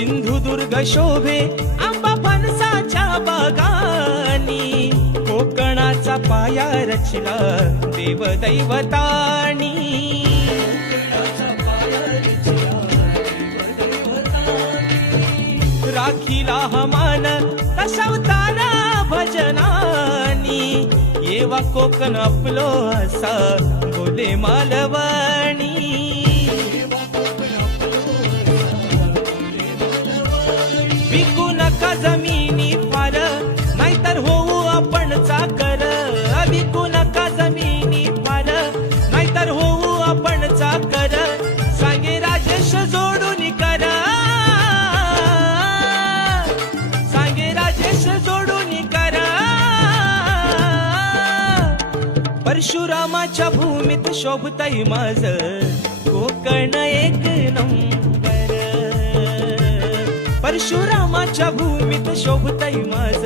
सिंधुदुर्ग शोभे आंबा फणसाच्या बागानी, कोकणाचा पाया रचला देव दैवतानी. राखीला हमान दशावतारा भजनानी, येवा कोकण आपलो असा बोले मालवणी. विकू नका जमिनी फार, नाहीतर होऊ आपण चाकर. विकू नका जमिनी फार, नाहीतर होऊ आपण चाकर. सांगे राजेश जोडून करा, सांगे राजेश जोडून करा. परशुरामाच्या भूमीत शोभतय माझ कोकण एक नंबर. परशुरामाच्या भूमीत शोभतय माझ